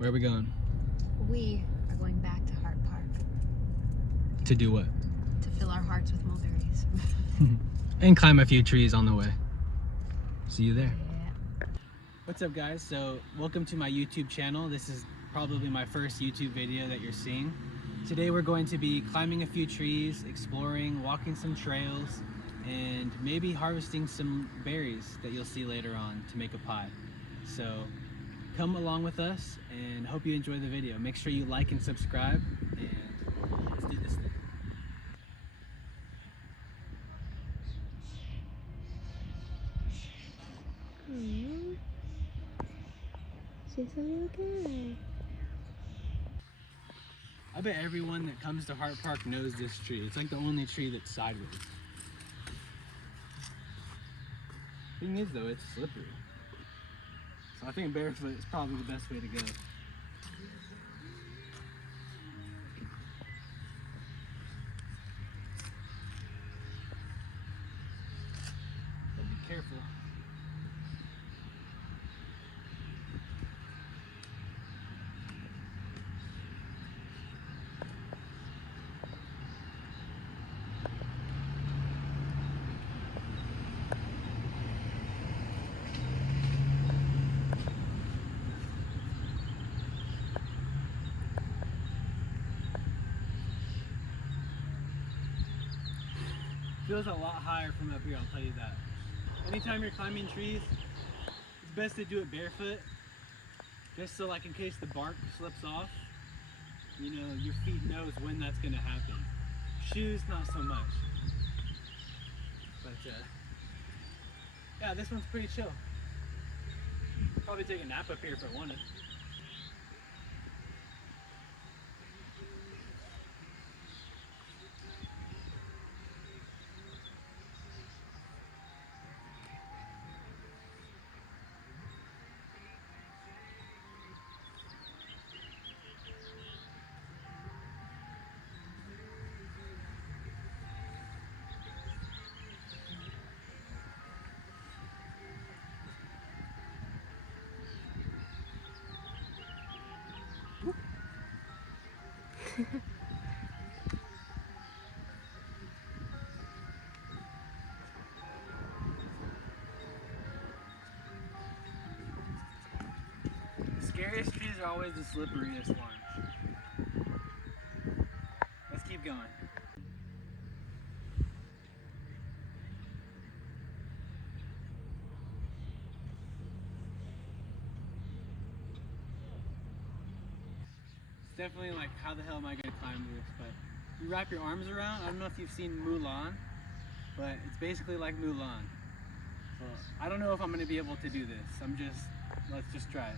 Where are we going? We are going back to Hart Park To do what? to fill our hearts with mulberries. And climb a few trees on the way. See you there. Yeah. What's up, guys? So welcome to my YouTube channel. This is probably my first YouTube video that you're seeing. Today we're going to be climbing a few trees, exploring, walking some trails, and maybe harvesting some berries that you'll see later on to make a pie. So come along with us and hope you enjoy the video. Make sure you like and subscribe, and let's do this thing. She's a little guy. I bet everyone that comes to Hart Park knows this tree. It's like the only tree that's sideways. Thing is though, it's slippery. So I think barefoot is probably the best way to go. But be careful. Feels a lot higher from up here, I'll tell you that. Anytime you're climbing trees, it's best to do it barefoot, just so like in case the bark slips off, you know, your feet knows when that's gonna happen. Shoes, not so much. But yeah, this one's pretty chill. Probably take a nap up here if I wanted. The scariest trees are always the slipperiest ones. Let's keep going. It's definitely like, how the hell am I gonna climb this? But you wrap your arms around. I don't know if you've seen Mulan, but it's basically like Mulan. So I don't know if I'm gonna be able to do this. Let's just try it.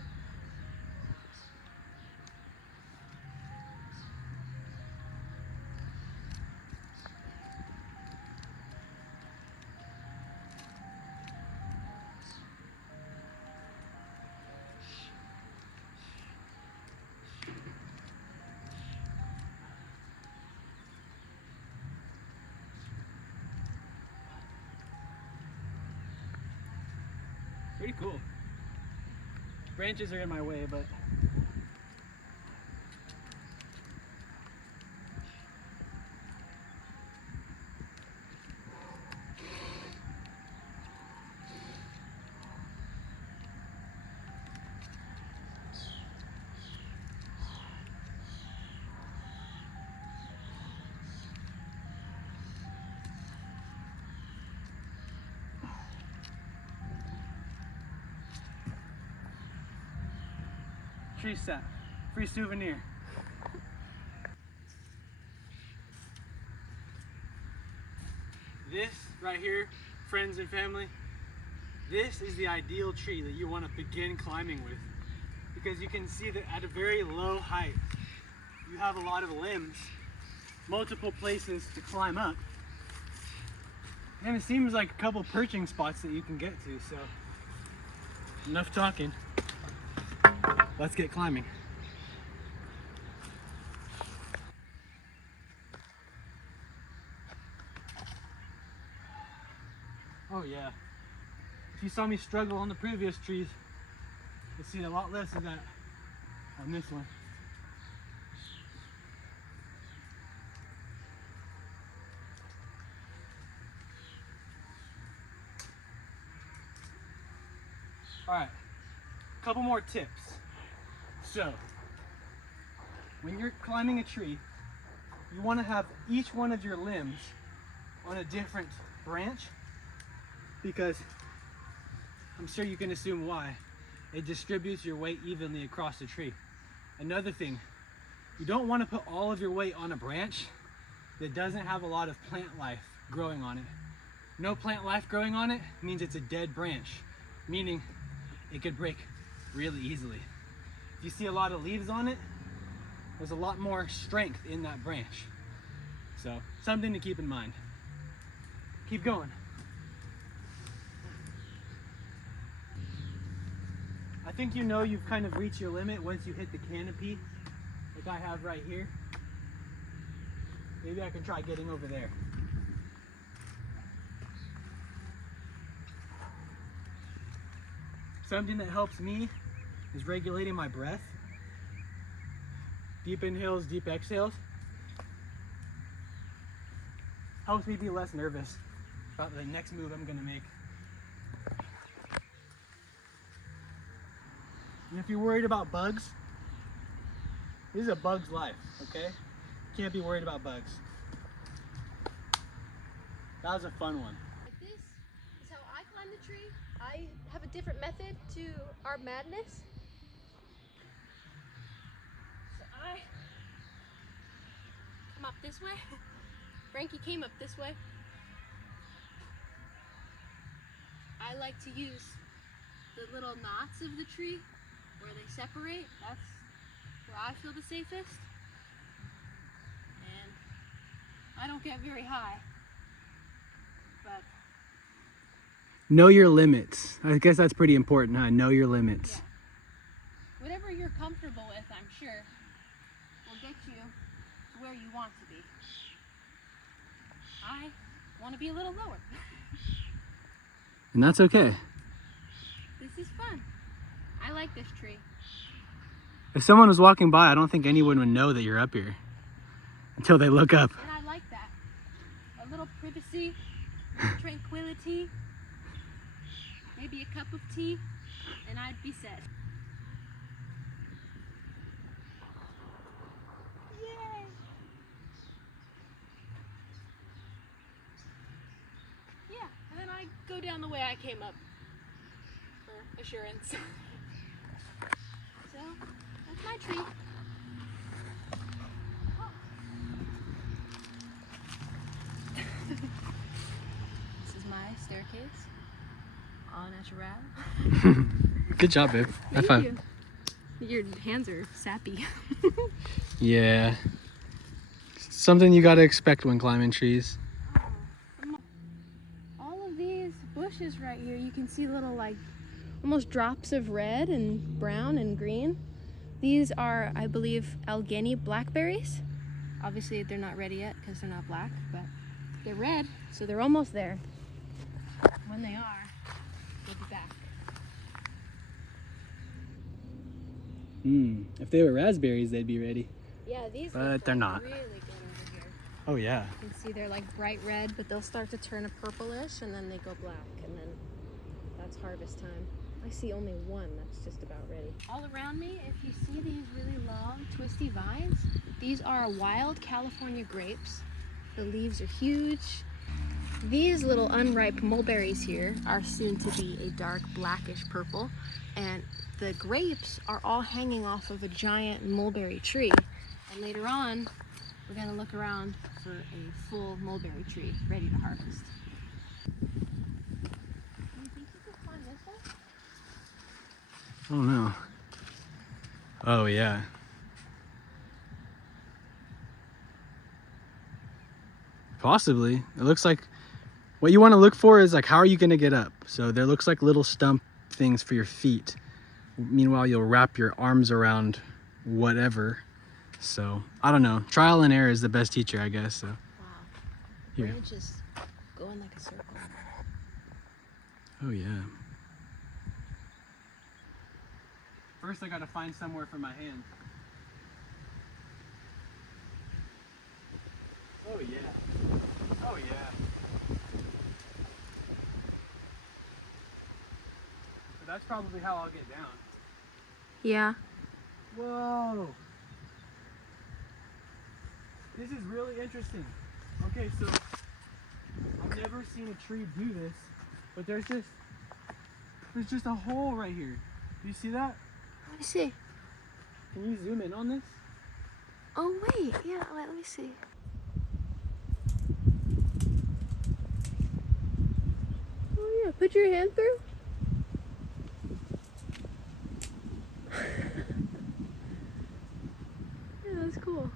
Pretty cool. Branches are in my way, but tree set, free souvenir. This right here, friends and family, this is the ideal tree that you want to begin climbing with, because you can see that at a very low height, you have a lot of limbs, multiple places to climb up, and it seems like a couple perching spots that you can get to. So enough talking. Let's get climbing. Oh yeah. If you saw me struggle on the previous trees, you'll see a lot less of that on this one. All right, a couple more tips. So, when you're climbing a tree, you want to have each one of your limbs on a different branch, because I'm sure you can assume why. It distributes your weight evenly across the tree. Another thing, you don't want to put all of your weight on a branch that doesn't have a lot of plant life growing on it. No plant life growing on it means it's a dead branch, meaning it could break really easily. If you see a lot of leaves on it, there's a lot more strength in that branch. So, something to keep in mind. Keep going. I think you know you've kind of reached your limit once you hit the canopy, like I have right here. Maybe I can try getting over there. Something that helps me is regulating my breath. Deep inhales, deep exhales. Helps me be less nervous about the next move I'm gonna make. And if you're worried about bugs, this is a bug's life, okay? Can't be worried about bugs. That was a fun one. Like this is how I climb the tree. I have a different method to our madness. So I come up this way. Frankie came up this way. I like to use the little knots of the tree where they separate. That's where I feel the safest. And I don't get very high, but Know your limits. I guess that's pretty important, huh? Know your limits. yeah. Whatever you're comfortable with, I'm sure, will get you to where you want to be. I want to be a little lower. And that's okay. This is fun. I like this tree. If someone was walking by, I don't think anyone would know that you're up here until they look up. And I like that. A little privacy, tranquility, maybe a cup of tea, and I'd be set. Yay! Yeah, and then I go down the way I came up for assurance. So, that's my tree. This is my staircase. All natural. Good job, babe. High Thank five. you. Your hands are sappy. Yeah. Something you gotta expect when climbing trees. All of these bushes right here, you can see little like almost drops of red and brown and green. These are, I believe, Allegheny blackberries. Obviously they're not ready yet because they're not black, but they're red, so they're almost there. When they are, we'll be back. If they were raspberries, they'd be ready. Yeah, these But look they're like not. really good over here. Oh yeah. You can see they're like bright red, but they'll start to turn a purplish and then they go black, and then that's harvest time. I see only one that's just about ready. All around me, if you see these really long, twisty vines, these are wild California grapes. The leaves are huge. These little unripe mulberries here are soon to be a dark blackish purple, and the grapes are all hanging off of a giant mulberry tree. And later on, we're gonna look around for a full mulberry tree ready to harvest. Do you think you could climb this way? I don't know. Oh yeah. Possibly. It looks like what you want to look for is like, how are you going to get up? So there looks like little stump things for your feet. Meanwhile, you'll wrap your arms around whatever. So I don't know. Trial and error is the best teacher, I guess. So Wow. here. Branches going like a circle. Oh yeah. First I gotta find somewhere for my hand. Oh yeah. Oh yeah. So that's probably how I'll get down. Yeah. Whoa. This is really interesting. Okay, so I've never seen a tree do this, but there's just a hole right here. Do you see that? Let me see. Can you zoom in on this? Oh wait, yeah, wait, let me see. Oh yeah, put your hand through. Yeah, that's cool.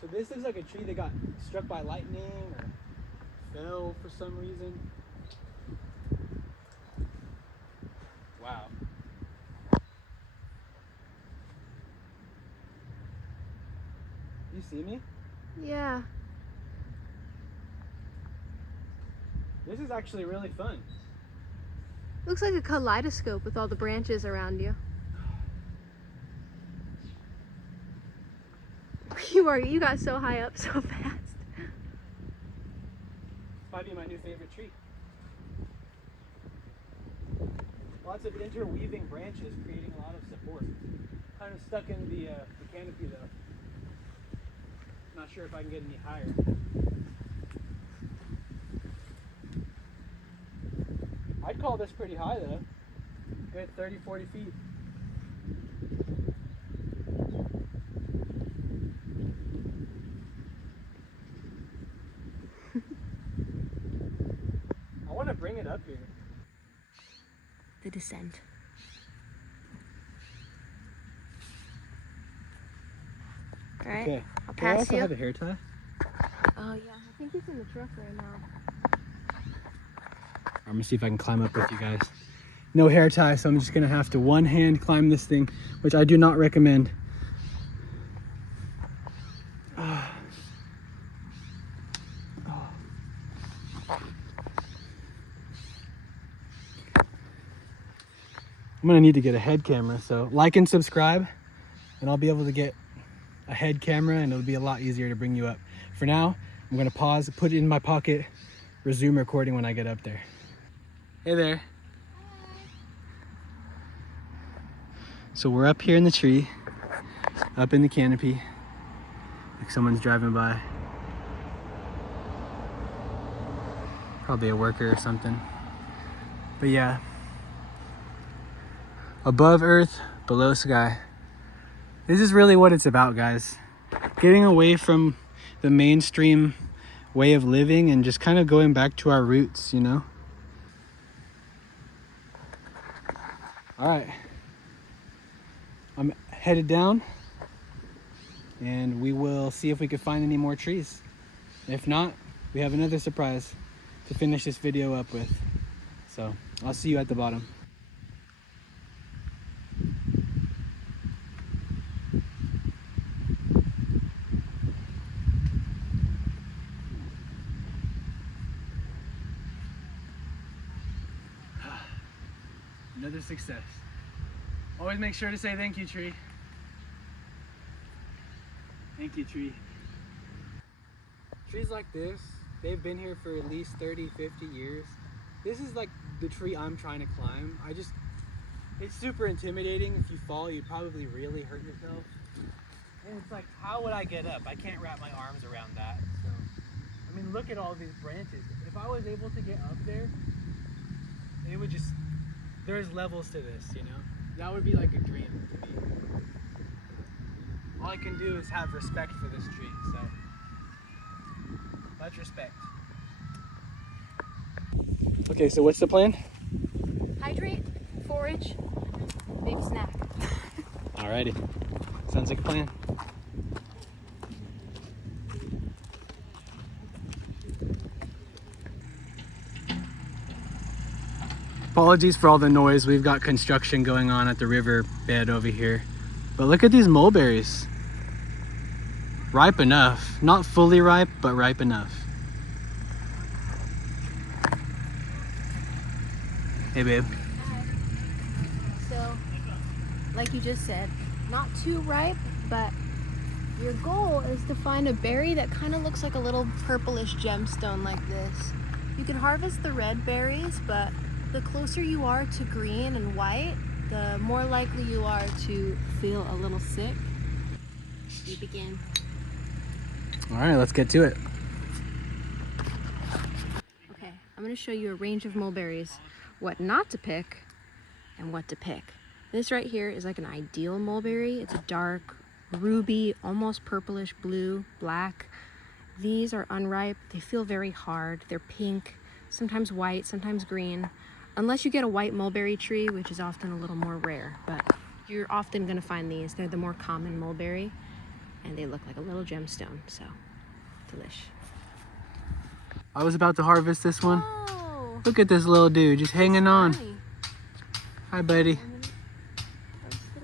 So this looks like a tree that got struck by lightning or fell for some reason. Wow. You see me? Yeah. This is actually really fun. Looks like a kaleidoscope with all the branches around you. You got so high up so fast. This might be my new favorite tree. Lots of interweaving branches creating a lot of support. Kind of stuck in the canopy though. Not sure if I can get any higher. I'd call this pretty high though. Good 30, 40 feet. I want to bring it up here. The descent. All right, Okay. I'll Can I pass also you. have a hair tie? Oh yeah, I think he's in the truck right now. I'm gonna see if I can climb up with you guys. No hair tie, so I'm just gonna have to one hand climb this thing, which I do not recommend. I'm gonna need to get a head camera, so like and subscribe, and I'll be able to get a head camera and it'll be a lot easier to bring you up. For now, I'm gonna pause, put it in my pocket, resume recording when I get up there. Hey there. So we're up here in the tree, up in the canopy, like someone's driving by. Probably a worker or something. But yeah, above earth, below sky. This is really what it's about, guys. Getting away from the mainstream way of living and just kind of going back to our roots, you know? All right. I'm headed down and we will see if we can find any more trees. If not, we have another surprise to finish this video up with. So I'll see you at the bottom. Another success. Always make sure to say thank you, tree. Thank you, tree. Trees like this, they've been here for at least 30, 50 years. This is like the tree I'm trying to climb. It's super intimidating. If you fall, you'd probably really hurt yourself. And it's like, how would I get up? I can't wrap my arms around that. So, I mean, look at all these branches. If I was able to get up there, it would just, there's levels to this, you know? That would be like a dream to me. All I can do is have respect for this tree, so much respect. Okay, so what's the plan? Hydrate, forage, maybe snack. Alrighty, sounds like a plan. Apologies for all the noise. We've got construction going on at the river bed over here. But look at these mulberries. Ripe enough. Not fully ripe, but ripe enough. Hey, babe. So, like you just said, not too ripe, but your goal is to find a berry that kind of looks like a little purplish gemstone like this. You can harvest the red berries, but the closer you are to green and white, the more likely you are to feel a little sick. We begin. All right, let's get to it. Okay, I'm going to show you a range of mulberries, what not to pick and what to pick. This right here is like an ideal mulberry. It's a dark ruby, almost purplish blue, black. These are unripe. They feel very hard. They're pink, sometimes white, sometimes green. Unless you get a white mulberry tree, which is often a little more rare, but you're often going to find these. They're the more common mulberry, and they look like a little gemstone, so delish. I was about to harvest this one. Oh, Look at this little dude just hanging on. funny. Hi, buddy.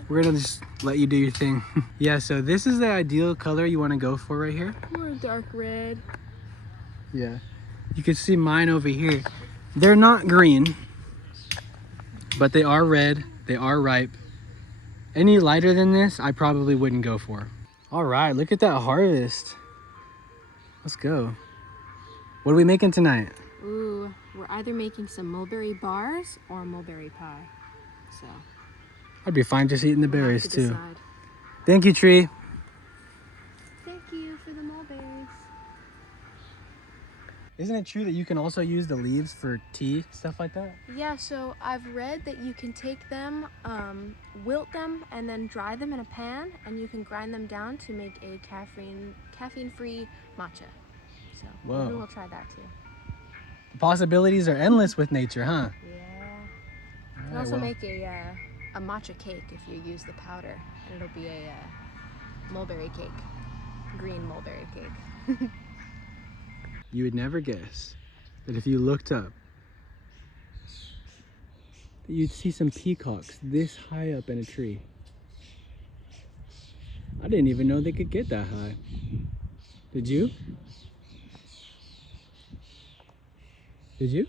We're gonna just let you do your thing. Yeah, so this is the ideal color you want to go for right here. More dark red. Yeah. You can see mine over here. They're not green, but they are red. They are ripe. Any lighter than this, I probably wouldn't go for. All right, look at that harvest. Let's go. What are we making tonight? Ooh, we're either making some mulberry bars or mulberry pie. So I'd be fine just eating the we'll have berries to too. decide. Thank you, tree. Thank you for the mulberries. Isn't it true that you can also use the leaves for tea, stuff like that? Yeah, so I've read that you can take them, wilt them, and then dry them in a pan, and you can grind them down to make a caffeine-free matcha. So Whoa. maybe we'll try that too. The possibilities are endless with nature, huh? Yeah. You All can right, also well, make a matcha cake if you use the powder, and it'll be a mulberry cake, green mulberry cake. you would never guess that if you looked up, that you'd see some peacocks this high up in a tree. I didn't even know they could get that high. Did you? Did you?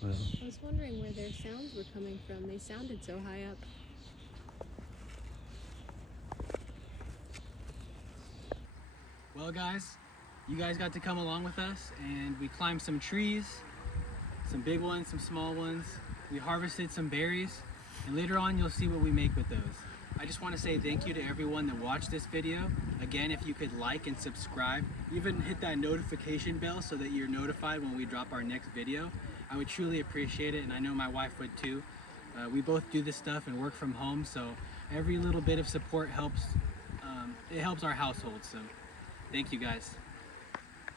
Wow. I was wondering where their sounds were coming from. They sounded so high up. Well, guys, you guys got to come along with us, and we climbed some trees, some big ones, some small ones. We harvested some berries, and later on you'll see what we make with those. I just want to say thank you to everyone that watched this video. Again, if you could like and subscribe, even hit that notification bell so that you're notified when we drop our next video. I would truly appreciate it, and I know my wife would too. We both do this stuff and work from home, so every little bit of support helps. It helps our household, so thank you guys.